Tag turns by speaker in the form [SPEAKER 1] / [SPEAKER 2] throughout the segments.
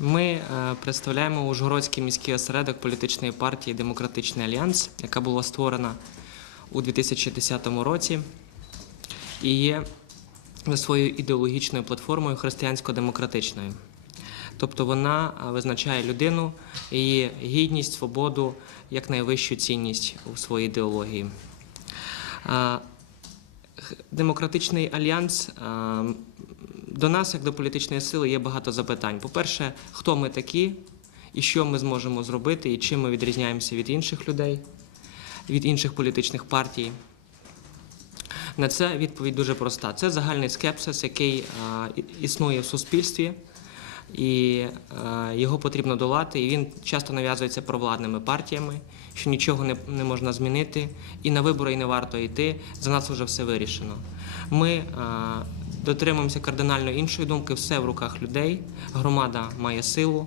[SPEAKER 1] Ми е, представляємо Ужгородський міський осередок політичної партії Демократичний Альянс, яка була створена у 2010 році і є своєю ідеологічною платформою християнсько-демократичною. Тобто вона е, визначає людину, її гідність, свободу як найвищу цінність у своїй ідеології. Демократичний альянс до нас, як до політичної сили, є багато запитань. По-перше, хто ми такі, і що ми зможемо зробити, і чим ми відрізняємося від інших людей, від інших політичних партій. На це відповідь дуже проста. Це загальний скепсис, який а, існує в суспільстві, і а, його потрібно долати. І він часто нав'язується провладними партіями, що нічого не, не можна змінити, і на вибори і не варто йти. За нас вже все вирішено. Ми а, дотримуємося кардинально іншої думки, все в руках людей. Громада має силу,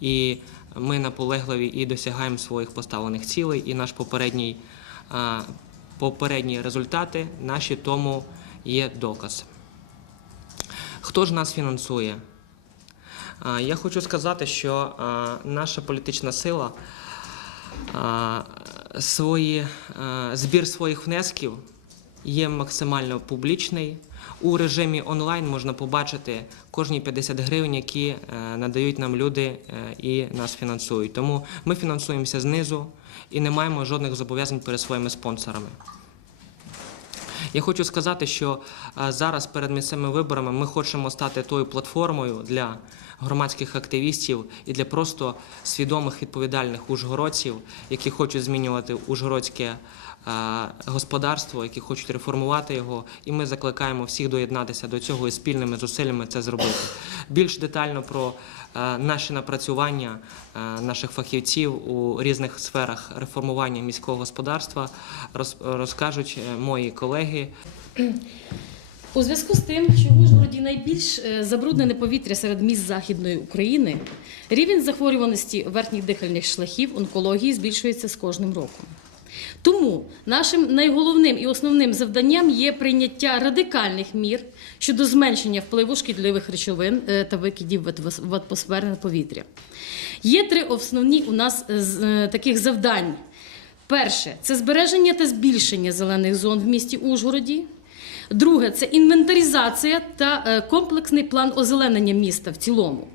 [SPEAKER 1] і ми наполегливі і досягаємо своїх поставлених цілей. І наш попередній попередні результати наші тому є доказ. Хто ж нас фінансує? Я хочу сказати, що наша політична сила свої, збір своїх внесків є максимально публічний. У режимі онлайн можна побачити кожні 50 гривень, які е, надають нам люди е, і нас фінансують. Тому ми фінансуємося знизу і не маємо жодних зобов'язань перед своїми спонсорами. Я хочу сказати, що е, зараз перед місцевими виборами ми хочемо стати тою платформою для громадських активістів і для просто свідомих відповідальних ужгородців, які хочуть змінювати ужгородське господарство, які хочуть реформувати його. І ми закликаємо всіх доєднатися до цього і спільними зусиллями це зробити. Більш детально про е, наші напрацювання е, наших фахівців у різних сферах реформування міського господарства роз- розкажуть е, мої колеги.
[SPEAKER 2] У зв'язку з тим, що в Ужгороді найбільш е, забруднене повітря серед міст Західної України, рівень захворюваності верхніх дихальних шляхів онкології збільшується з кожним роком. Тому нашим найголовним і основним завданням є прийняття радикальних мір щодо зменшення впливу шкідливих речовин е, та викидів в атмосферне повітря. Є три основні у нас е, е, таких завдань. Перше це збереження та збільшення зелених зон в місті Ужгороді. Друге це інвентаризація та комплексний план озеленення міста в цілому.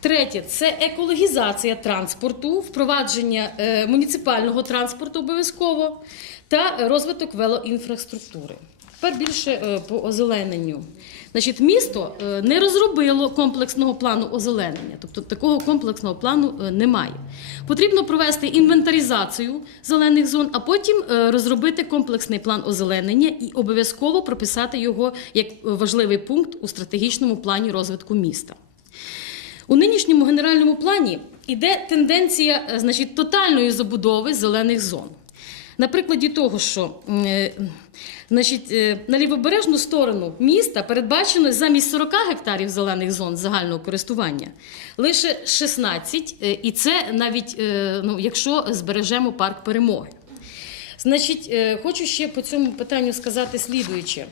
[SPEAKER 2] Третє це екологізація транспорту, впровадження е, муніципального транспорту обов'язково та розвиток велоінфраструктури. Тепер більше е, по озелененню. Значить, місто е, не розробило комплексного плану озеленення, тобто такого комплексного плану немає. Потрібно провести інвентаризацію зелених зон, а потім розробити комплексний план озеленення і обов'язково прописати його як важливий пункт у стратегічному плані розвитку міста. У нинішньому генеральному плані йде тенденція е, значить, тотальної забудови зелених зон. На прикладі того, що е, значить, е, на лівобережну сторону міста передбачено замість 40 гектарів зелених зон загального користування лише 16, е, і це навіть ну, якщо збережемо парк перемоги. Значить, хочу ще по цьому питанню сказати слідуюче.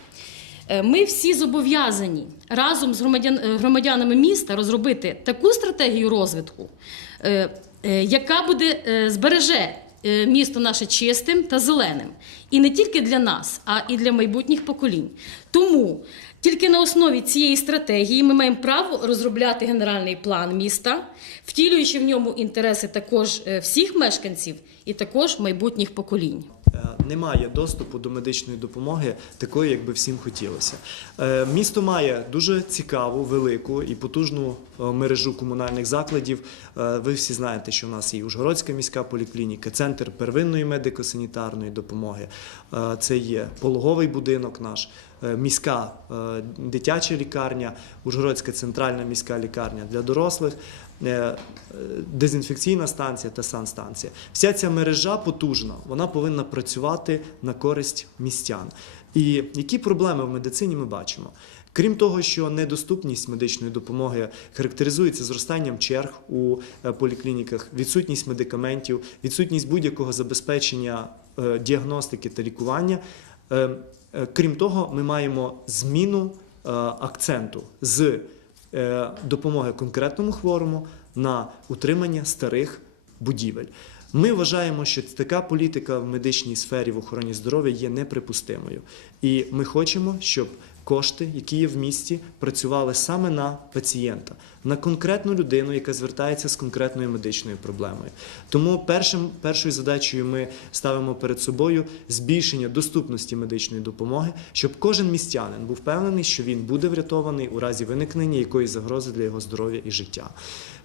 [SPEAKER 2] Е, Ми всі зобов'язані разом з громадян, е, громадянами міста розробити таку стратегію розвитку, е, яка буде збереже місто наше чистим та зеленим. І не тільки для нас, а і для майбутніх поколінь. Тому тільки на основі цієї стратегії ми маємо право розробляти генеральний план міста, втілюючи в ньому інтереси також всіх мешканців і також майбутніх поколінь.
[SPEAKER 3] Немає доступу до медичної допомоги такої, як би всім хотілося. Е, Місто має дуже цікаву, велику і потужну мережу комунальних закладів. Е, Ви всі знаєте, що в нас є Ужгородська міська поліклініка, центр первинної медико-санітарної допомоги. Е, Це є пологовий будинок наш, е, міська е, дитяча лікарня, Ужгородська центральна міська лікарня для дорослих. е, е, Дезінфекційна станція та санстанція. Вся ця мережа потужна, вона повинна працювати на користь містян. І які проблеми в медицині ми бачимо? Крім того, що недоступність медичної допомоги характеризується зростанням черг у е, поліклініках, відсутність медикаментів, відсутність будь-якого забезпечення е, діагностики та лікування. Е, Крім того, ми маємо зміну акценту з допомоги конкретному хворому на утримання старих будівель. Ми вважаємо, що така політика в медичній сфері в охороні здоров'я є неприпустимою. І ми хочемо, щоб кошти, які є в місті, працювали саме на пацієнта, на конкретну людину, яка звертається з конкретною медичною проблемою. Тому першим, першою задачею ми ставимо перед собою збільшення доступності медичної допомоги, щоб кожен містянин був впевнений, що він буде врятований у разі виникнення якоїсь загрози для його здоров'я і життя.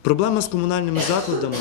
[SPEAKER 3] Проблема з комунальними закладами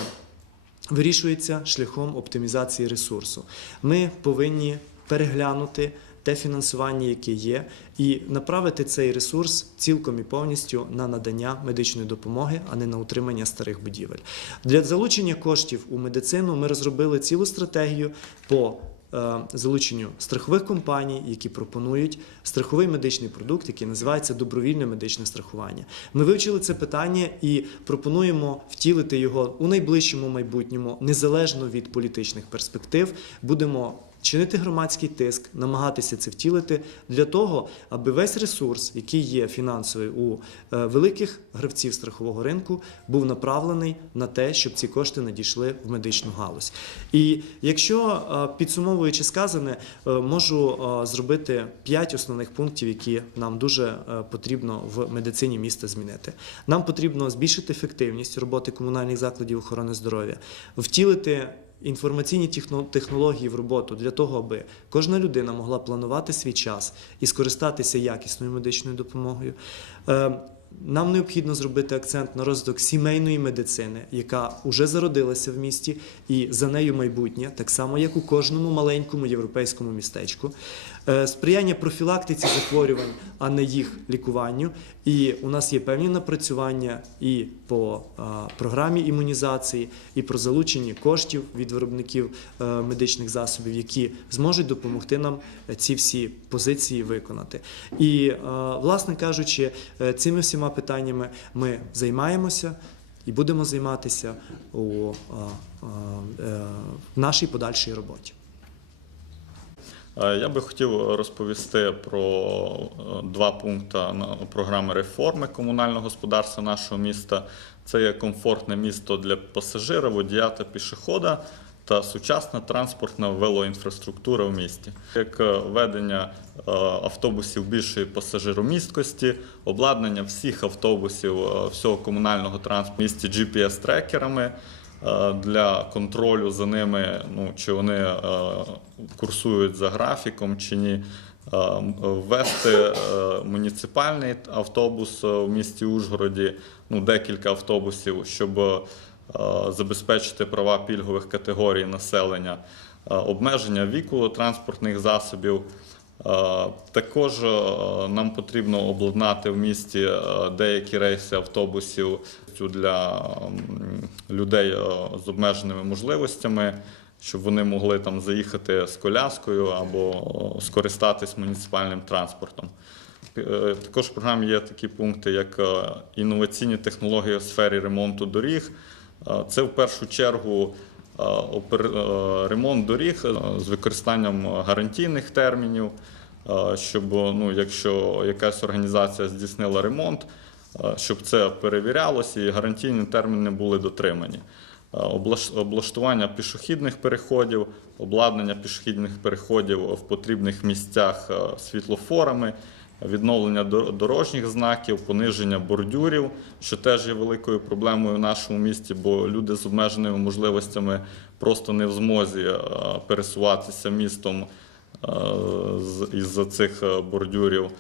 [SPEAKER 3] вирішується шляхом оптимізації ресурсу. Ми повинні переглянути те фінансування, яке є, і направити цей ресурс цілком і повністю на надання медичної допомоги, а не на утримання старих будівель. Для залучення коштів у медицину ми розробили цілу стратегію по е, залученню страхових компаній, які пропонують страховий медичний продукт, який називається добровільне медичне страхування. Ми вивчили це питання і пропонуємо втілити його у найближчому майбутньому, незалежно від політичних перспектив. Будемо чинити громадський тиск, намагатися це втілити для того, аби весь ресурс, який є фінансовий у е, великих гравців страхового ринку, був направлений на те, щоб ці кошти надійшли в медичну галузь. І якщо е, підсумовуючи сказане, е, можу зробити п'ять основних пунктів, які нам дуже потрібно в медицині міста змінити. Нам потрібно збільшити ефективність роботи комунальних закладів охорони здоров'я, втілити інформаційні технології в роботу для того, аби кожна людина могла планувати свій час і скористатися якісною медичною допомогою. Е, Нам необхідно зробити акцент на розвиток сімейної медицини, яка вже зародилася в місті, і за нею майбутнє, так само як у кожному маленькому європейському містечку. Е, Сприяння профілактиці захворювань, а не їх лікуванню. І у нас є певні напрацювання і по програмі імунізації, і про залучення коштів від виробників е, медичних засобів, які зможуть допомогти нам е, ці всі позиції виконати. І, е, власне кажучи, е, цими всіма питаннями ми займаємося. І будемо займатися у е, нашій подальшій роботі.
[SPEAKER 4] Е, Я би хотів розповісти про е, два пункти програми реформи комунального господарства нашого міста. Це є комфортне місто для пасажира, водія та пішохода та сучасна транспортна велоінфраструктура в місті, як е, ведення автобусів більшої пасажиромісткості, обладнання всіх автобусів всього комунального транспорту в місті GPS-трекерами для контролю за ними, ну чи вони е, курсують за графіком чи ні. Е, Ввести е, муніципальний автобус е, в місті Ужгороді, ну декілька автобусів, щоб е, забезпечити права пільгових категорій населення, Е, обмеження віку транспортних засобів. Е, Також е, нам потрібно обладнати в місті е, деякі рейси автобусів для людей з обмеженими можливостями, щоб вони могли там заїхати з коляскою або скористатись муніципальним транспортом. Також в програмі є такі пункти, як інноваційні технології у сфері ремонту доріг. Це в першу чергу ремонт доріг з використанням гарантійних термінів, щоб ну, якщо якась організація здійснила ремонт, щоб це перевірялося і гарантійні терміни були дотримані. Облаш- Облаштування пішохідних переходів, обладнання пішохідних переходів в потрібних місцях світлофорами, відновлення дор- дорожніх знаків, пониження бордюрів, що теж є великою проблемою в нашому місті, бо люди з обмеженими можливостями просто не в змозі пересуватися містом з- із-за цих е, бордюрів.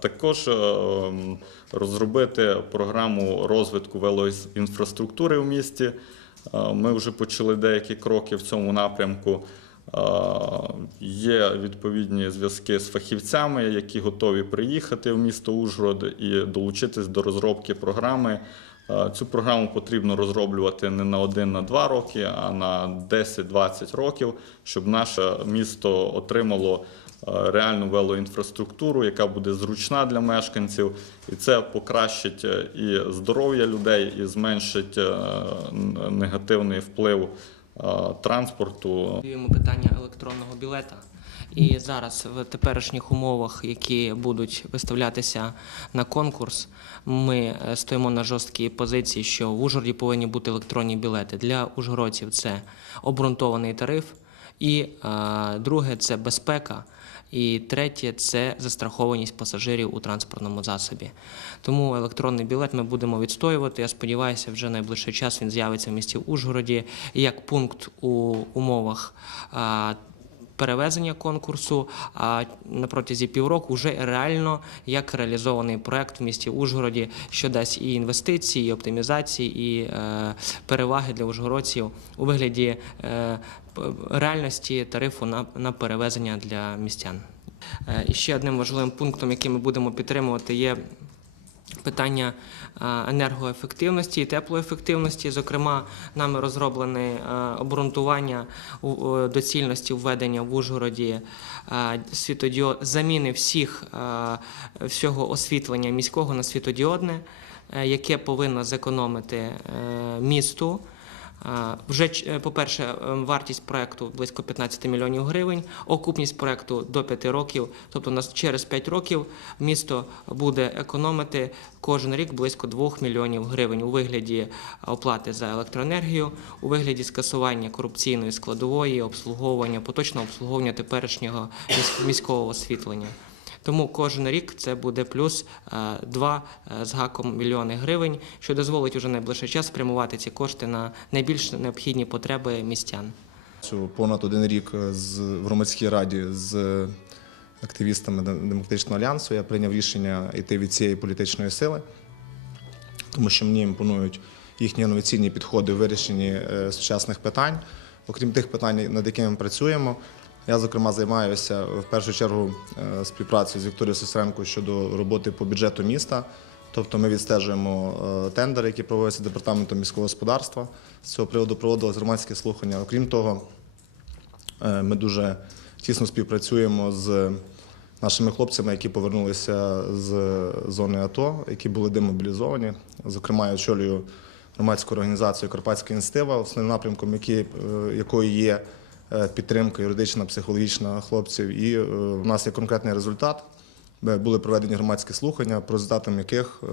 [SPEAKER 4] Також е, розробити програму розвитку велоінфраструктури в місті. Е, Ми вже почали деякі кроки в цьому напрямку. Є відповідні зв'язки з фахівцями, які готові приїхати в місто Ужгород і долучитись до розробки програми. Е, Цю програму потрібно розроблювати не на один, на два роки, а на 10-20 років, щоб наше місто отримало е, реальну велоінфраструктуру, яка буде зручна для мешканців, і це покращить е, і здоров'я людей, і зменшить негативний вплив транспорту
[SPEAKER 1] питання електронного білета. І зараз в теперішніх умовах, які будуть виставлятися на конкурс, ми е, стоїмо на жорсткій позиції, що в Ужгороді повинні бути електронні білети. Для ужгородців це обґрунтований тариф, і е, друге це безпека. І третє це застрахованість пасажирів у транспортному засобі. Тому електронний білет ми будемо відстоювати. Я сподіваюся, вже найближчий час він з'явиться в місті Ужгороді як пункт у умовах. Перевезення конкурсу а на протязі півроку вже реально як реалізований проект в місті Ужгороді, що дасть і інвестиції, і оптимізації, і е, переваги для ужгородців у вигляді е, реальності тарифу на, на перевезення для містян. Е, І ще одним важливим пунктом, який ми будемо підтримувати, є питання е, енергоефективності і теплоефективності. Зокрема, нами розроблене е, обґрунтування доцільності введення в Ужгороді е, світодіод заміни всіх всього освітлення міського на світодіодне, яке повинно зекономити місту. Вже е, по-перше, е, вартість проекту близько 15 мільйонів гривень, окупність проекту до 5 років. Тобто нас через 5 років місто буде економити кожен рік близько 2 мільйонів гривень у вигляді оплати за електроенергію, у вигляді скасування корупційної складової, обслуговування, поточного обслуговування теперішнього міс- міського освітлення. Тому кожен рік це буде плюс 2 з гаком мільйони гривень, що дозволить уже найближчий час спрямувати ці кошти на найбільш необхідні потреби містян.
[SPEAKER 5] Понад один рік з в громадській раді з активістами демократичного альянсу я прийняв рішення йти від цієї політичної сили, тому що мені імпонують їхні інноваційні підходи у вирішенні е, сучасних питань. Окрім тих питань, над якими ми працюємо. Я, зокрема, займаюся в першу чергу е, співпрацею з Вікторією Сестренко щодо роботи по бюджету міста. Тобто ми відстежуємо е, тендери, які проводяться департаментом міського господарства. З цього приводу проводились громадські слухання. Окрім того, Е, Ми дуже тісно співпрацюємо з нашими хлопцями, які повернулися з зони АТО, які були демобілізовані. Зокрема, я очолюю громадську організацію Карпатська ініціатива, основним напрямком якої є підтримка юридична, психологічна хлопців. І е, в нас є конкретний результат. Е, Були проведені громадські слухання, про результатом яких е,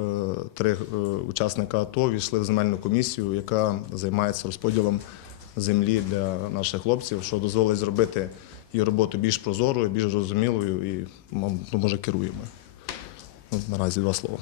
[SPEAKER 5] три е, учасника АТО війшли в земельну комісію, яка займається розподілом землі для наших хлопців, що дозволить зробити її роботу більш прозорою, більш зрозумілою і ну, може керуємо. Наразі два слова.